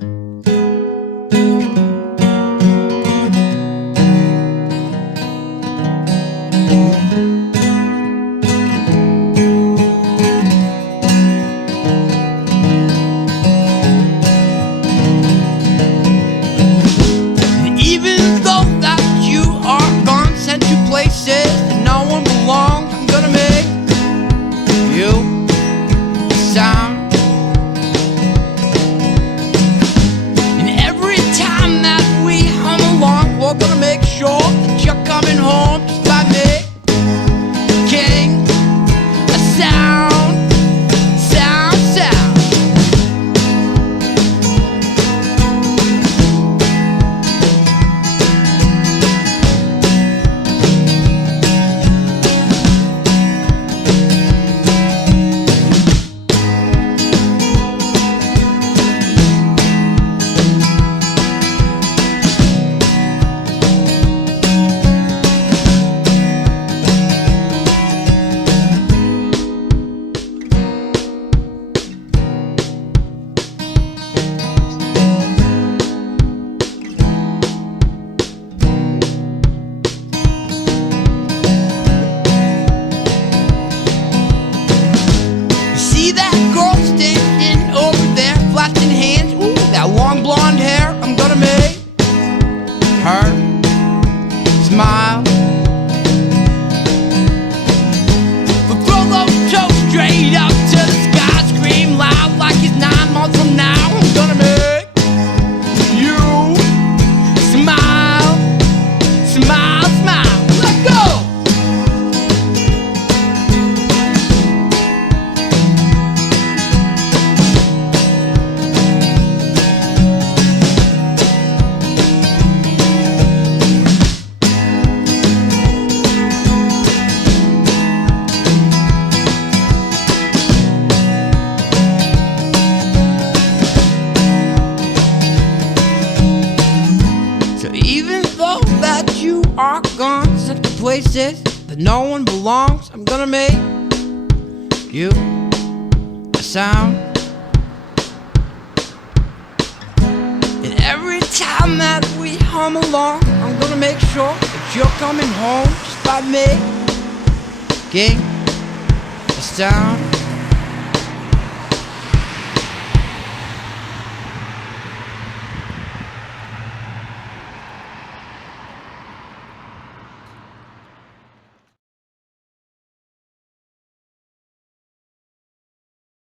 And even though that you are gone, sent to places that no one belongs, I'm gonna make you sound. And every time that we hum along, we're gonna make sure that you're coming home just by making a sound, sound, sound. Long blonde hair, I'm gonna make her smile. But throw those toes straight up to the sky, scream loud like it's 9 months from now. I'm gonna make you smile, smile, smile. Let go! Even though that you are gone, sent to places that no one belongs, I'm gonna make you a sound. And every time that we hum along, I'm gonna make sure that you're coming home just by making a sound.